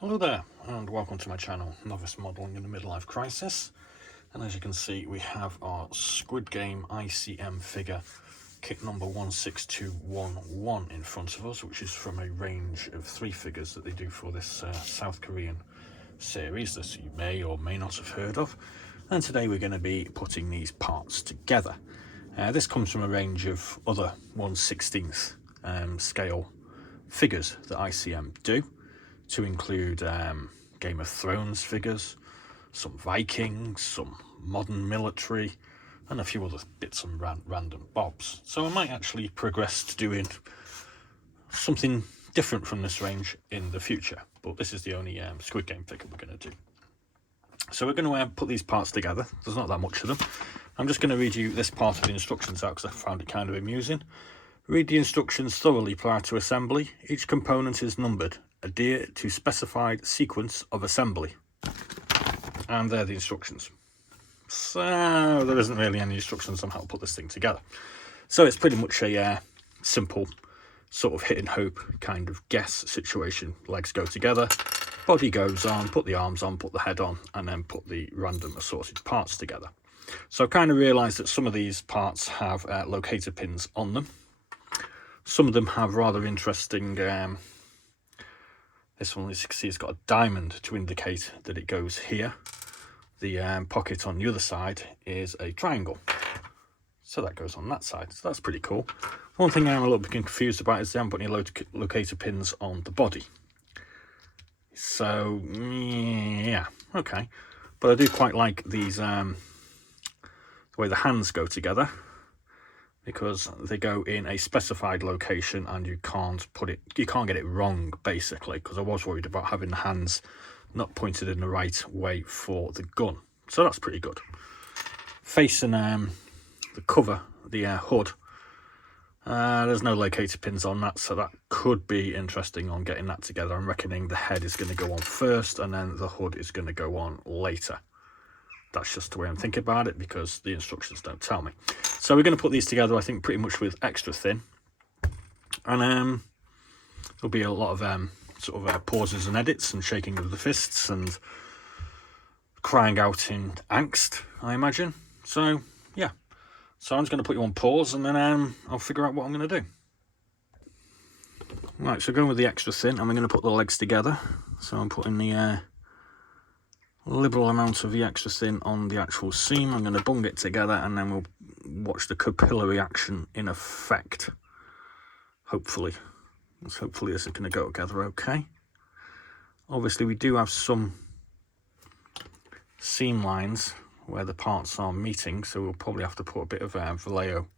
Hello there, and welcome to my channel, Novice Modelling in the Midlife Crisis. And as you can see, we have our Squid Game ICM figure, kit number 16211 in front of us, which is from a range of 3 figures that they do for this South Korean series that you may or may not have heard of. And today we're going to be putting these parts together. This comes from a range of other 1/16th scale figures that ICM do, to include Game of Thrones figures, some Vikings, some modern military, and a few other bits and random bobs. So I might actually progress to doing something different from this range in the future, but this is the only Squid Game figure we're going to do. So we're going to put these parts together. There's not that much of them. I'm just going to read you this part of the instructions out because I found it kind of amusing. Read the instructions thoroughly prior to assembly. Each component is numbered. Adhere to specified sequence of assembly. And they're the instructions. So there isn't really any instructions on how to put this thing together. So it's pretty much a simple sort of hit and hope kind of guess situation. Legs go together, body goes on, put the arms on, put the head on, and then put the random assorted parts together. So I kind of realised that some of these parts have locator pins on them. Some of them have rather interesting... This one, as you can see, has got a diamond to indicate that it goes here. The pocket on the other side is a triangle. So that goes on that side. So that's pretty cool. One thing I'm a little bit confused about is they haven't put any locator pins on the body. So, yeah, okay. But I do quite like these, the way the hands go together, because they go in a specified location and you can't get it wrong, basically, because I was worried about having the hands not pointed in the right way for the gun. So that's pretty good. Facing the cover, the hood, there's no locator pins on that, so that could be interesting on getting that together. I'm reckoning the head is going to go on first and then the hood is going to go on later. That's just the way I'm thinking about it, because the instructions don't tell me. So we're going to put these together, I think, pretty much with extra thin. And there'll be a lot of sort of pauses and edits and shaking of the fists and crying out in angst, I imagine. So, yeah. So I'm just going to put you on pause and then I'll figure out what I'm going to do. Right, so going with the extra thin, and we're going to put the legs together. So I'm putting the... liberal amount of the extra thin on the actual seam. I'm going to bung it together and then we'll watch the capillary action in effect. Hopefully this is going to go together okay. Obviously we do have some seam lines where the parts are meeting, so we'll probably have to put a bit of Vallejo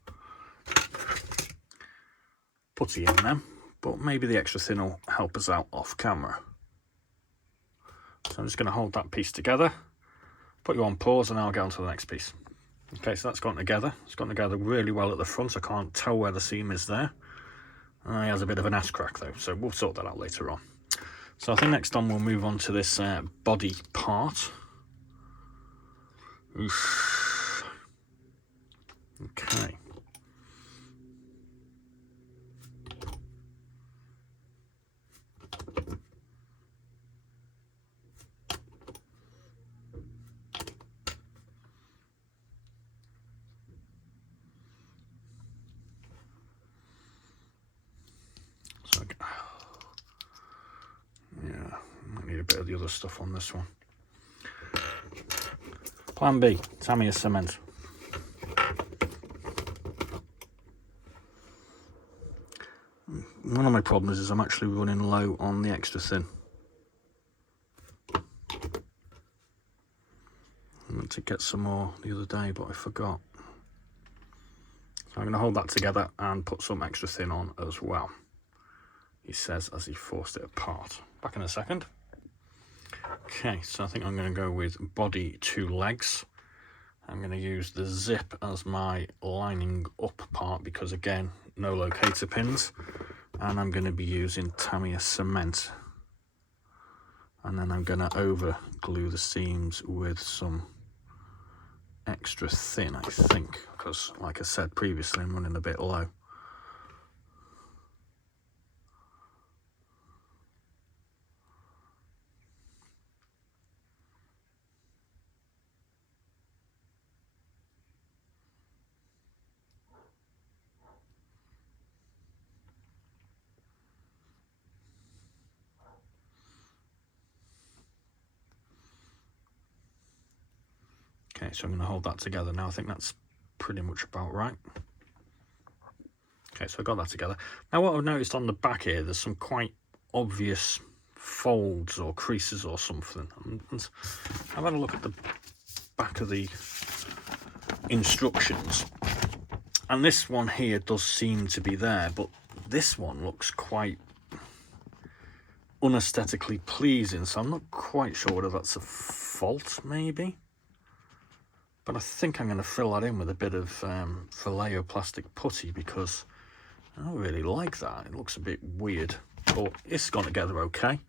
putty in them, but maybe the extra thin will help us out off camera. So I'm just going to hold that piece together, put you on pause, and I'll get on to the next piece. Okay, so that's gone together. It's gone together really well at the front. I can't tell where the seam is there. He has a bit of an ass crack though, so we'll sort that out later on. So I think next on we'll move on to this body part. Oof. Okay. Yeah, might need a bit of the other stuff on this one. Plan B, Tamiya cement. One of my problems is I'm actually running low on the extra thin. I meant to get some more the other day, but I forgot. So I'm going to hold that together and put some extra thin on as well, he says as he forced it apart. Back in a second. Okay, so I think I'm going to go with body to legs. I'm going to use the zip as my lining up part because, again, no locator pins. And I'm going to be using Tamiya cement. And then I'm going to over glue the seams with some extra thin, I think, because like I said previously, I'm running a bit low. Okay, so I'm going to hold that together now. I think that's pretty much about right. Okay, so I got that together. Now what I've noticed on the back here, there's some quite obvious folds or creases or something. And I've had a look at the back of the instructions, and this one here does seem to be there, but this one looks quite unaesthetically pleasing, so I'm not quite sure whether that's a fault maybe, but I think I'm going to fill that in with a bit of Vallejo plastic putty, because I don't really like that. It looks a bit weird, but it's gone together okay.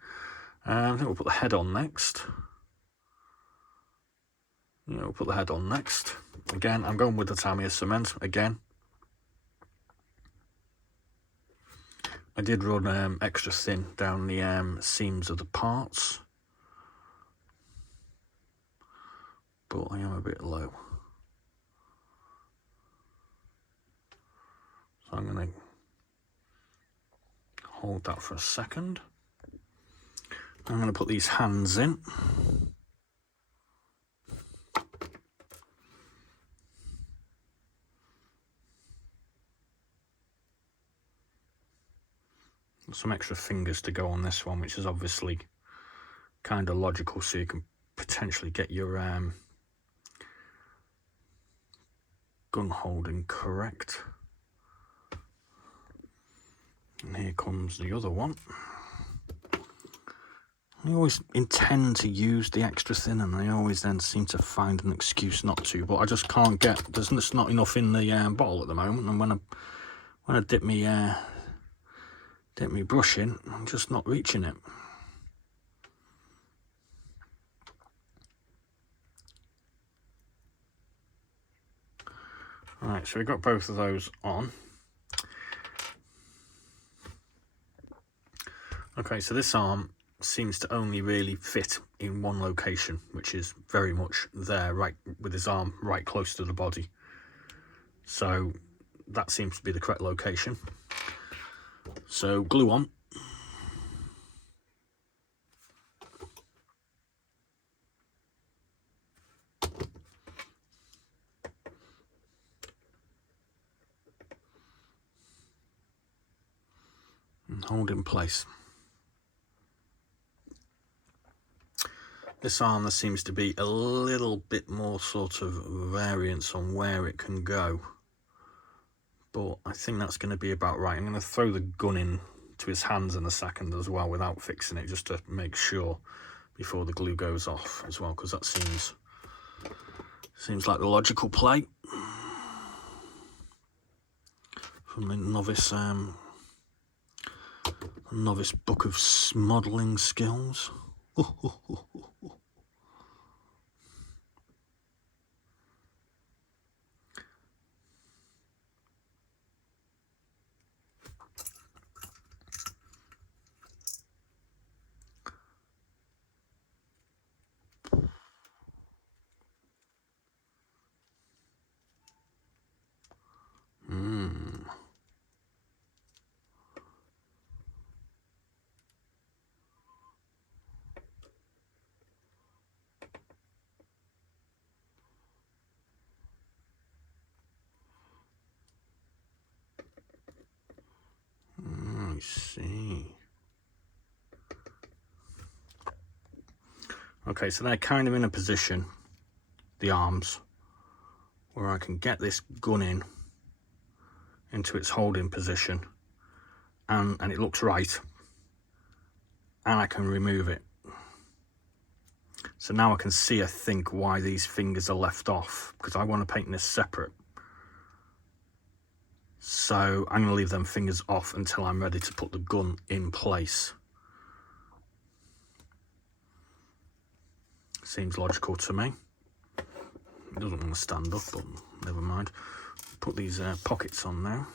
I think we'll put the head on next. Yeah, we'll put the head on next. Again, I'm going with the Tamiya cement again. I did run extra thin down the seams of the parts, but I am a bit low. So I'm going to hold that for a second. I'm going to put these hands in. Some extra fingers to go on this one, which is obviously kind of logical, so you can potentially get your gun holding correct. And here comes the other one. I always intend to use the extra thin, and I always then seem to find an excuse not to, but I just can't get, there's just not enough in the bottle at the moment, and when I dip me brush in, I'm just not reaching it. Right, so we've got both of those on. Okay, so this arm seems to only really fit in one location, which is very much there, right with his arm right close to the body. So that seems to be the correct location. So glue on. And hold in place. This arm, there seems to be a little bit more sort of variance on where it can go, but I think that's going to be about right. I'm going to throw the gun in to his hands in a second as well without fixing it, just to make sure before the glue goes off as well, because that seems like the logical play from the Novice book of modelling skills. I see. Okay, so they're kind of in a position, the arms, where I can get this gun into its holding position, and it looks right, and I can remove it. So now I can see, I think, why these fingers are left off, because I want to paint this separate. So I'm going to leave them fingers off until I'm ready to put the gun in place. Seems logical to me. It doesn't want to stand up, but never mind. Put these pockets on now.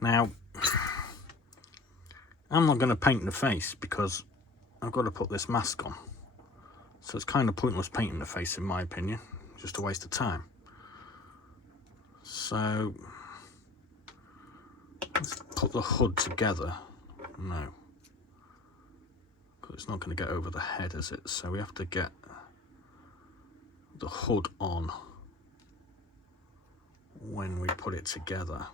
Now, I'm not going to paint the face because I've got to put this mask on. So it's kind of pointless painting the face in my opinion, just a waste of time. So let's put the hood together. No, because it's not going to get over the head, is it? So we have to get the hood on when we put it together.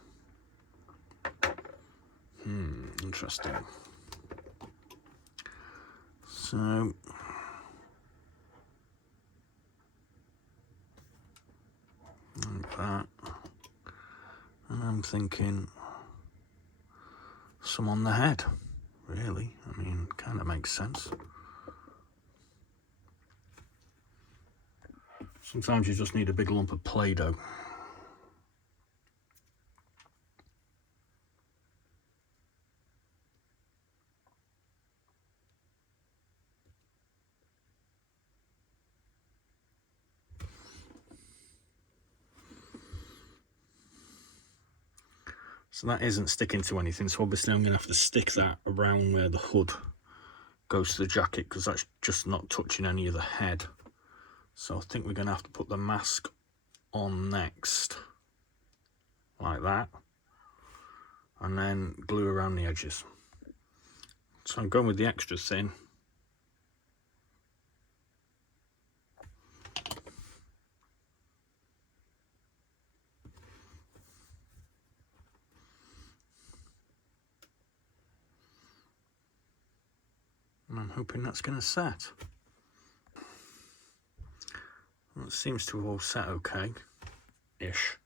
Interesting. So like that, and I'm thinking some on the head, really. I mean, kind of makes sense. Sometimes you just need a big lump of Play-Doh. So that isn't sticking to anything, so obviously I'm going to have to stick that around where the hood goes to the jacket, because that's just not touching any of the head. So I think we're going to have to put the mask on next, like that, and then glue around the edges. So I'm going with the extra thin. And I'm hoping that's going to set. Well, it seems to have all set okay-ish.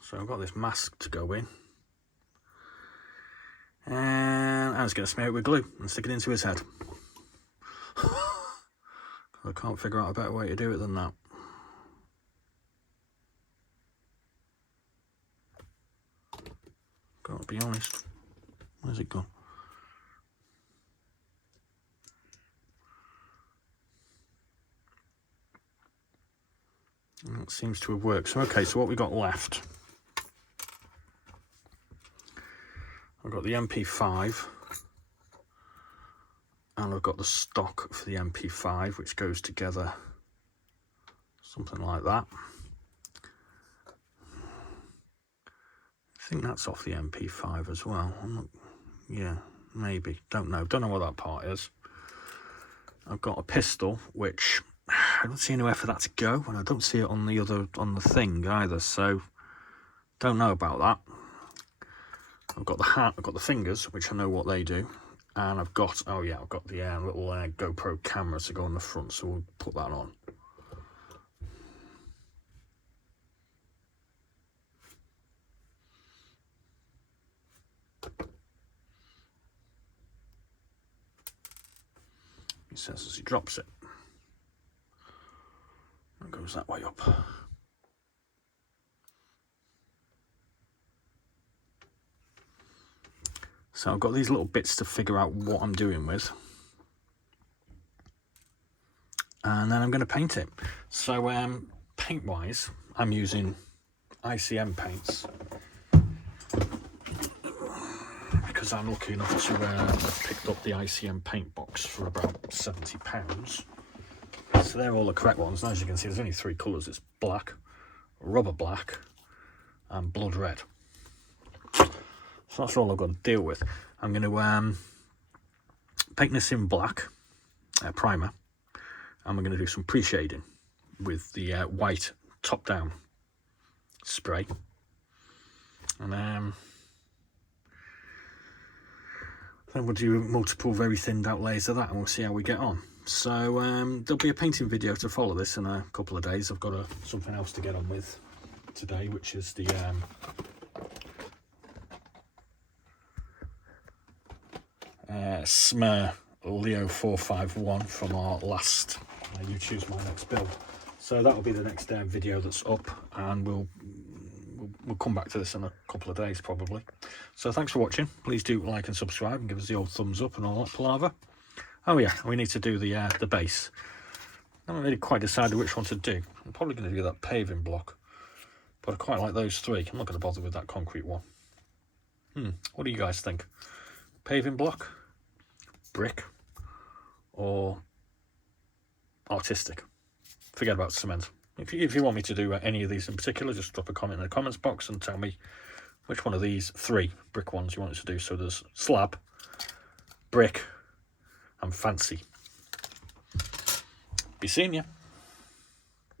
So I've got this mask to go in. And I was going to smear it with glue and stick it into his head. I can't figure out a better way to do it than that. Gotta be honest. Where's it gone? That seems to have worked. So okay, so what we got left? I've got the MP5, and I've got the stock for the MP5, which goes together something like that. I think that's off the MP5 as well. I'm not, yeah, maybe. Don't know what that part is. I've got a pistol, which I don't see anywhere for that to go, and I don't see it on the thing either, so don't know about that. I've got the hat, I've got the fingers, which I know what they do, and I've got, oh yeah, I've got the little GoPro camera to go on the front, so we'll put that on. He says as he drops it. It goes that way up. So I've got these little bits to figure out what I'm doing with. And then I'm going to paint it. So paint-wise, I'm using ICM paints. Because I'm lucky enough to have picked up the ICM paint box for about £70. So they're all the correct ones. And as you can see, there's only 3 colours. It's black, rubber black, and blood red. So that's all I've got to deal with. I'm going to paint this in black, primer, and we're going to do some pre-shading with the white top-down spray. And then we'll do multiple very thinned out layers of that, and we'll see how we get on. So there'll be a painting video to follow this in a couple of days. I've got something else to get on with today, which is the Smur Leo 451 from our last You Choose My Next build. So that'll be the next video that's up, and we'll come back to this in a couple of days probably. So thanks for watching. Please do like and subscribe and give us the old thumbs up and all that palaver. Oh yeah, we need to do the base. I haven't really quite decided which one to do. I'm probably going to do that paving block, but I quite like those 3. I'm not going to bother with that concrete one. What do you guys think? Paving block, brick, or artistic? Forget about cement. If you want me to do any of these in particular, just drop a comment in the comments box and tell me which one of these 3 brick ones you want us to do. So there's slab, brick, and fancy. Be seeing you.